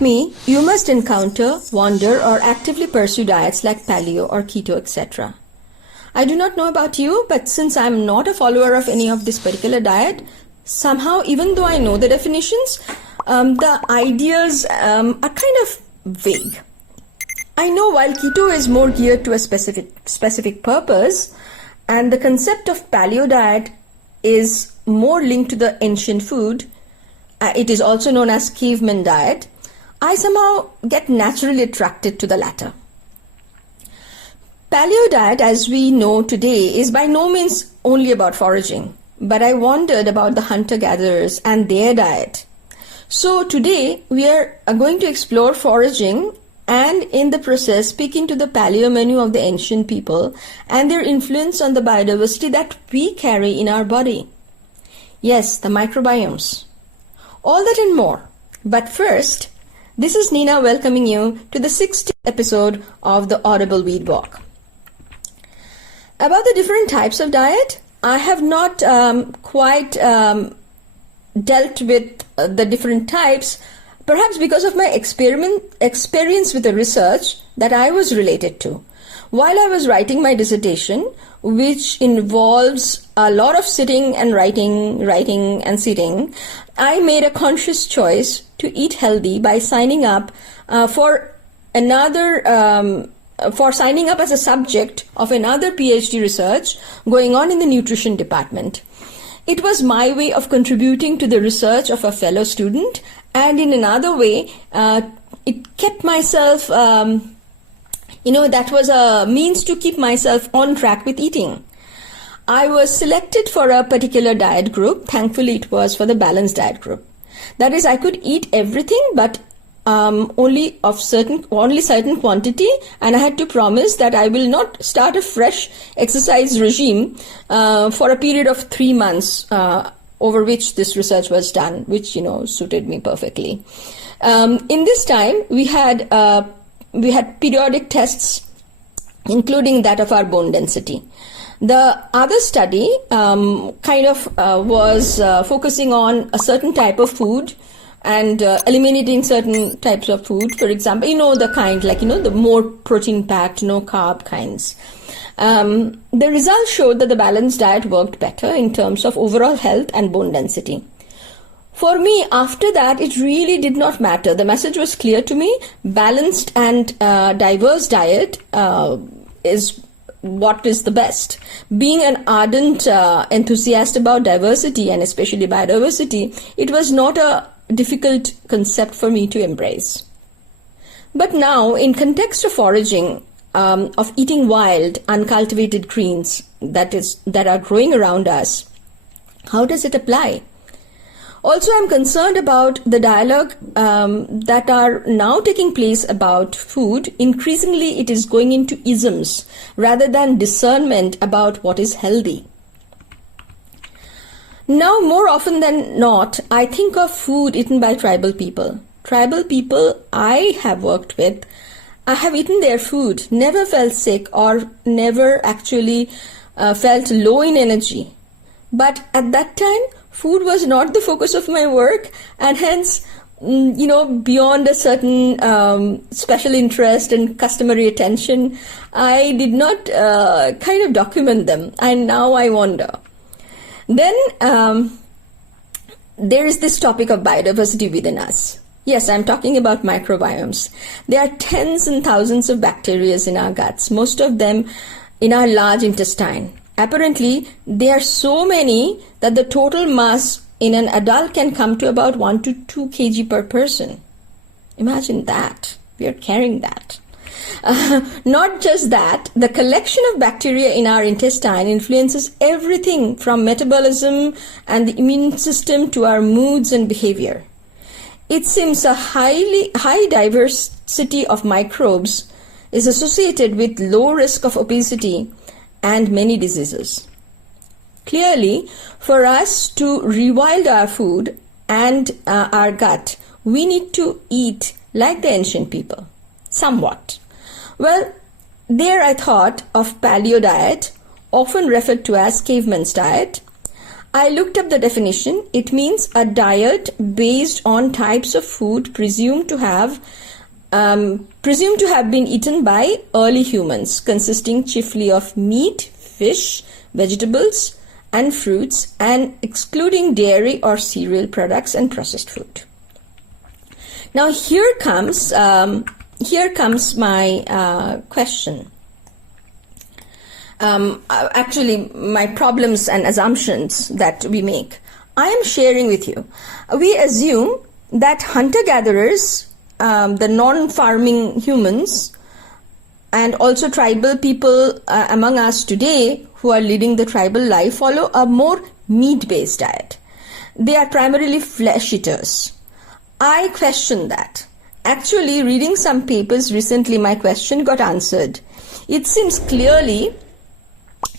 Like me, you must encounter, wander, or actively pursue diets like paleo or keto, etc. I do not know about you, but since I am not a follower of any of this particular diet, somehow, even though I know the definitions, the ideas are kind of vague. I know while keto is more geared to a specific purpose, and the concept of paleo diet is more linked to the ancient food, it is also known as caveman diet, I somehow get naturally attracted to the latter. Paleo diet, as we know today, is by no means only about foraging, but I wondered about the hunter-gatherers and their diet. So today we are going to explore foraging and in the process speak into the paleo menu of the ancient people and their influence on the biodiversity that we carry in our body. Yes, the microbiomes. All that and more. But first, this is Nina welcoming you to the 60th episode of the Audible Weed Walk. About the different types of diet, I have not quite dealt with the different types, perhaps because of my experience with the research that I was related to. While I was writing my dissertation, which involves a lot of sitting and writing and sitting, I made a conscious choice to eat healthy by signing up for signing up as a subject of another PhD research going on in the nutrition department. It was my way of contributing to the research of a fellow student, and in another way, it kept myself, that was a means to keep myself on track with eating. I was selected for a particular diet group. Thankfully, it was for the balanced diet group. That is, I could eat everything, but only certain quantity, and I had to promise that I will not start a fresh exercise regime for a period of 3 months over which this research was done, which suited me perfectly. In this time, we had periodic tests, including that of our bone density. The other study was focusing on a certain type of food and eliminating certain types of food. For example, the more protein-packed, no-carb kinds. The results showed that the balanced diet worked better in terms of overall health and bone density. For me, after that, it really did not matter. The message was clear to me. Balanced and diverse diet is what is the best. Being an ardent enthusiast about diversity and especially biodiversity, it was not a difficult concept for me to embrace. But now, in context of foraging, of eating wild, uncultivated greens that are growing around us, how does it apply? Also, I'm concerned about the dialogue that are now taking place about food. Increasingly, it is going into isms rather than discernment about what is healthy. Now, more often than not, I think of food eaten by tribal people. Tribal people I have worked with, I have eaten their food, never felt sick or never actually felt low in energy. But at that time, food was not the focus of my work, and hence, beyond a certain special interest and customary attention, I did not document them, and now I wonder. Then there is this topic of biodiversity within us. Yes, I'm talking about microbiomes. There are tens and thousands of bacteria in our guts, most of them in our large intestine. Apparently, there are so many that the total mass in an adult can come to about 1 to 2 kg per person. Imagine that. We are carrying that. Not just that, the collection of bacteria in our intestine influences everything from metabolism and the immune system to our moods and behavior. It seems a high diversity of microbes is associated with low risk of obesity and many diseases. Clearly, for us to rewild our food and our gut, we need to eat like the ancient people, somewhat. Well, there I thought of paleo diet, often referred to as caveman's diet. I looked up the definition. It means a diet based on types of food presumed to have been eaten by early humans, consisting chiefly of meat, fish, vegetables, and fruits, and excluding dairy or cereal products and processed food. Now here comes my question. Actually, my problems and assumptions that we make. I am sharing with you. We assume that hunter-gatherers, the non-farming humans, and also tribal people among us today who are leading the tribal life follow a more meat-based diet. They are primarily flesh eaters. I question that. Actually, reading some papers recently, my question got answered. It seems clearly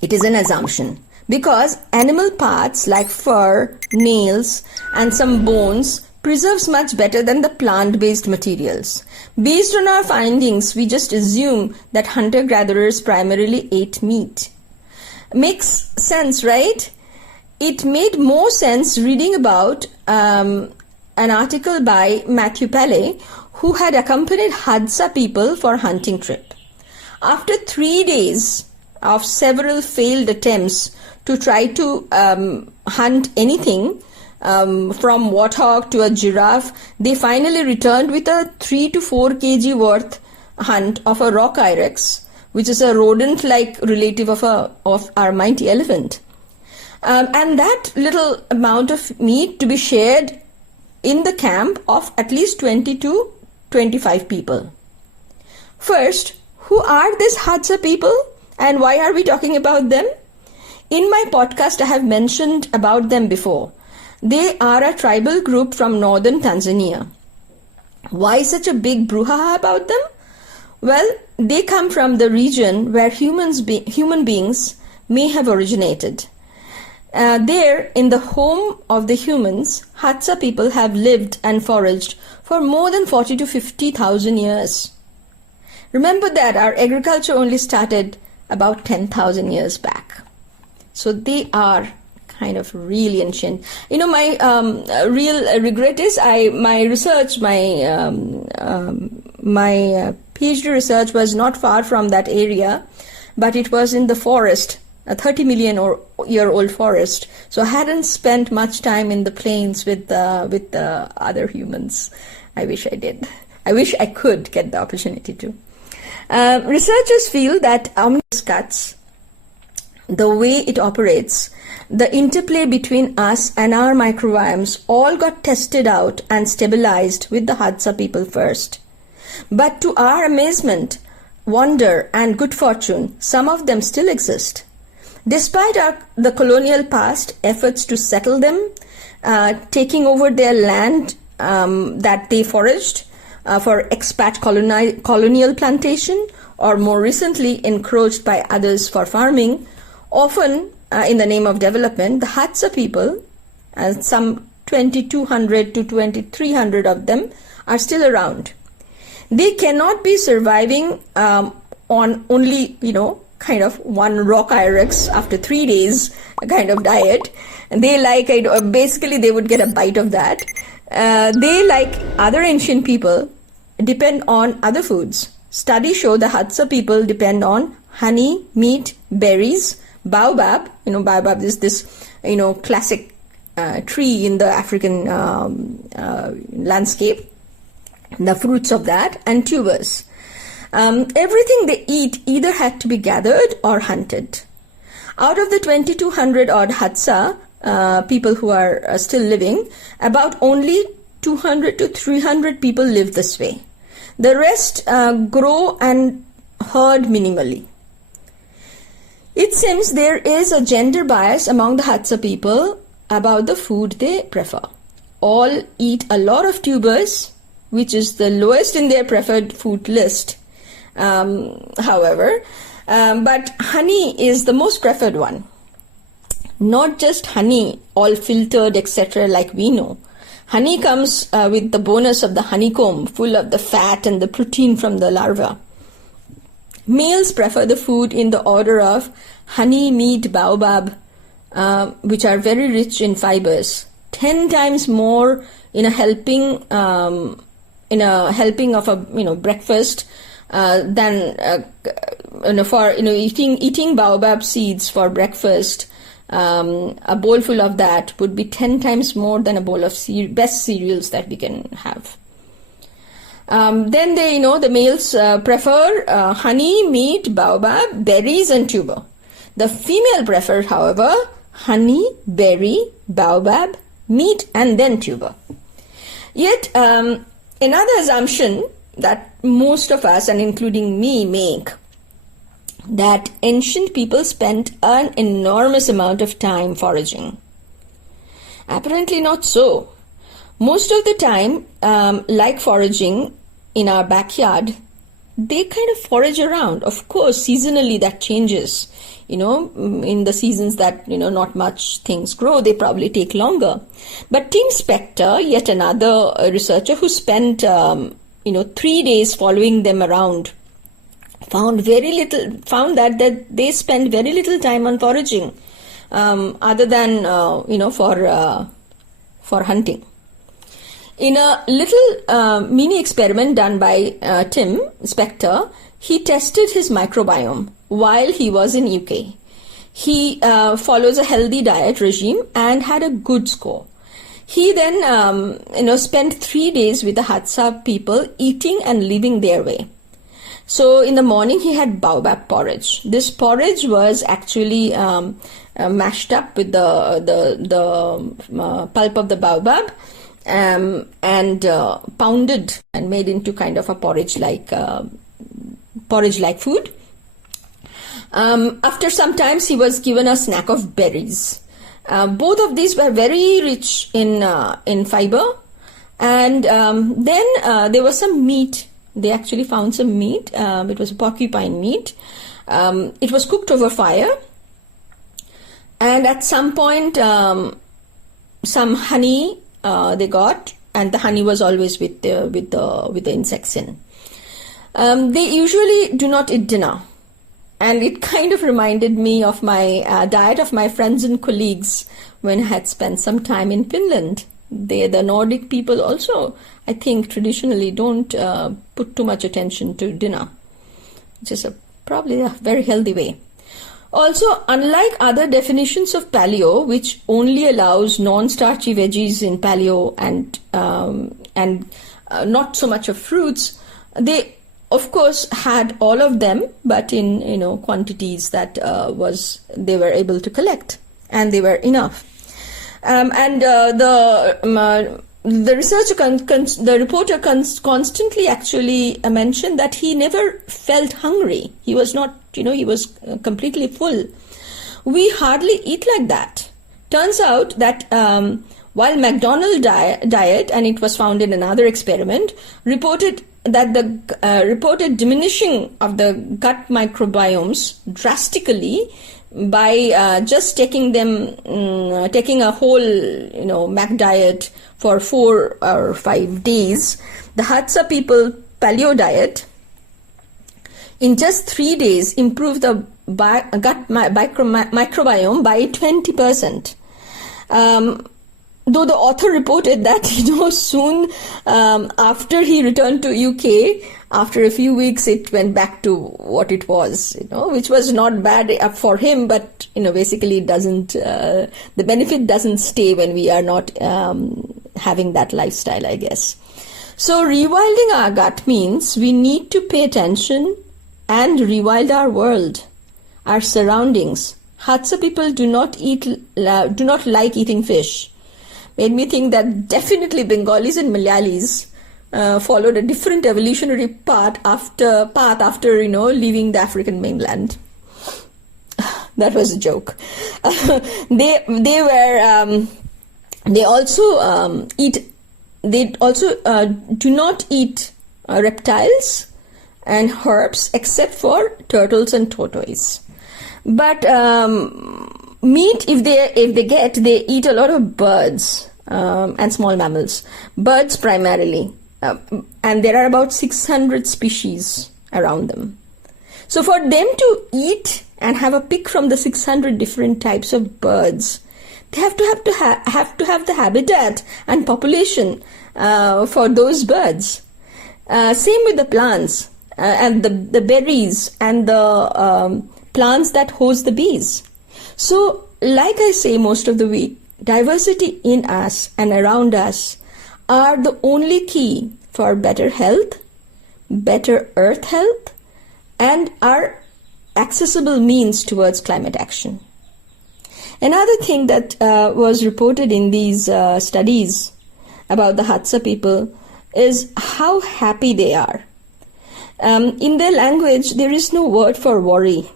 it is an assumption, because animal parts like fur, nails, and some bones preserves much better than the plant-based materials. Based on our findings, we just assume that hunter-gatherers primarily ate meat. Makes sense, right? It made more sense reading about an article by Matthew Paley, who had accompanied Hadza people for a hunting trip. After 3 days of several failed attempts to try to hunt anything, from warthog to a giraffe, they finally returned with a 3 to 4 kg worth hunt of a rock ibex, which is a rodent-like relative of our mighty elephant. And that little amount of meat to be shared in the camp of at least 20 to 25 people. First, who are these Hadza people and why are we talking about them? In my podcast, I have mentioned about them before. They are a tribal group from northern Tanzania. Why such a big brouhaha about them? Well, they come from the region where human beings may have originated. There, in the home of the humans, Hadza people have lived and foraged for more than 40 to 50,000 years. Remember that our agriculture only started about 10,000 years back. So they are kind of really ancient. You know, my real regret is my PhD research was not far from that area, but it was in the forest, a 30 million year old forest. So I hadn't spent much time in the plains with the other humans. I wish I did. I wish I could get the opportunity to. Researchers feel that omnivorous guts, the way it operates, the interplay between us and our microbiomes all got tested out and stabilized with the Hadza people first. But to our amazement, wonder, and good fortune, some of them still exist. Despite the colonial past efforts to settle them, taking over their land that they foraged for expat colonial plantation, or more recently encroached by others for farming, often in the name of development, the Hadza people, some 2,200 to 2,300 of them, are still around. They cannot be surviving on only, kind of one rock ibex after 3 days kind of diet. And they basically they would get a bite of that. They, like other ancient people, depend on other foods. Studies show the Hadza people depend on honey, meat, berries, baobab. Baobab is this, classic tree in the African landscape. The fruits of that, and tubers. Everything they eat either had to be gathered or hunted. Out of the 2,200 odd Hadza people who are still living, about only 200 to 300 people live this way. The rest grow and herd minimally. It seems there is a gender bias among the Hadza people about the food they prefer. All eat a lot of tubers, which is the lowest in their preferred food list, however, but honey is the most preferred one. Not just honey, all filtered, etc., like we know. Honey comes with the bonus of the honeycomb, full of the fat and the protein from the larva. Males prefer the food in the order of honey, meat, baobab, which are very rich in fibers, 10 times more in a helping of a breakfast than for eating baobab seeds for breakfast. A bowl full of that would be 10 times more than a bowl of best cereals that we can have. Then the males prefer honey, meat, baobab, berries, and tuber. The female prefer, however, honey, berry, baobab, meat, and then tuber. Yet, another assumption that most of us, and including me, make, that ancient people spent an enormous amount of time foraging. Apparently not so. Most of the time, like foraging in our backyard, they kind of forage around. Of course, seasonally that changes. In the seasons that, not much things grow, they probably take longer. But Tim Spector, yet another researcher who spent, 3 days following them around, found that they spend very little time on foraging, other than, for hunting. In a little mini experiment done by Tim Spector, he tested his microbiome while he was in UK. He follows a healthy diet regime and had a good score. He then, spent 3 days with the Hadza people, eating and living their way. So in the morning he had baobab porridge. This porridge was actually mashed up with the pulp of the baobab and pounded and made into kind of a porridge-like food. After some time, he was given a snack of berries. Both of these were very rich in fiber, and then there was some meat. They actually found some meat. It was porcupine meat. It was cooked over fire, and at some point, some honey they got, and the honey was always with the insects in. They usually do not eat dinner. And it kind of reminded me of my diet of my friends and colleagues when I had spent some time in Finland. The Nordic people also, I think, traditionally don't put too much attention to dinner, which is probably a very healthy way. Also, unlike other definitions of paleo, which only allows non-starchy veggies in paleo and not so much of fruits, they of course had all of them, but in quantities that they were able to collect, and they were enough. The researcher, the reporter constantly actually mentioned that he never felt hungry. He was not, he was completely full. We hardly eat like that. Turns out that while McDonald's diet, and it was found in another experiment, reported that the reported diminishing of the gut microbiomes drastically by just taking a whole Mac diet for 4 or 5 days. The Hadza people paleo diet in just 3 days improved the gut microbiome by 20%. Though the author reported that, soon after he returned to UK, after a few weeks, it went back to what it was, which was not bad for him, but, basically it doesn't, the benefit doesn't stay when we are not having that lifestyle, I guess. So rewilding our gut means we need to pay attention and rewild our world, our surroundings. Hadza people do not like eating fish. Made me think that definitely Bengalis and Malayalis followed a different evolutionary path after leaving the African mainland. That was a joke. They also do not eat reptiles and herbs except for turtles and tortoise. But meat, if they eat a lot of birds and small mammals. Birds primarily. And there are about 600 species around them. So for them to eat and have a pick from the 600 different types of birds, they have to have the habitat and population for those birds. Same with the plants and the berries and the plants that host the bees. So, like I say most of the week, diversity in us and around us are the only key for better health, better earth health, and our accessible means towards climate action. Another thing that was reported in these studies about the Hadza people is how happy they are. In their language, there is no word for worry.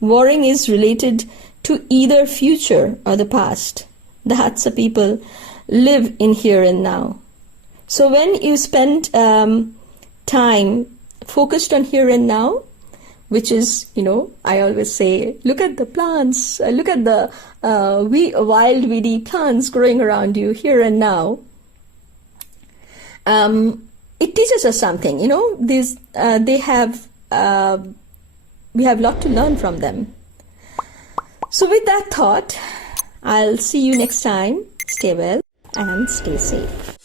Worrying is related to either future or the past. The Hadza people live in here and now. So when you spend time focused on here and now, which is, I always say, look at the plants, look at the wild weedy plants growing around you here and now. It teaches us something, we have a lot to learn from them. So with that thought, I'll see you next time. Stay well and stay safe.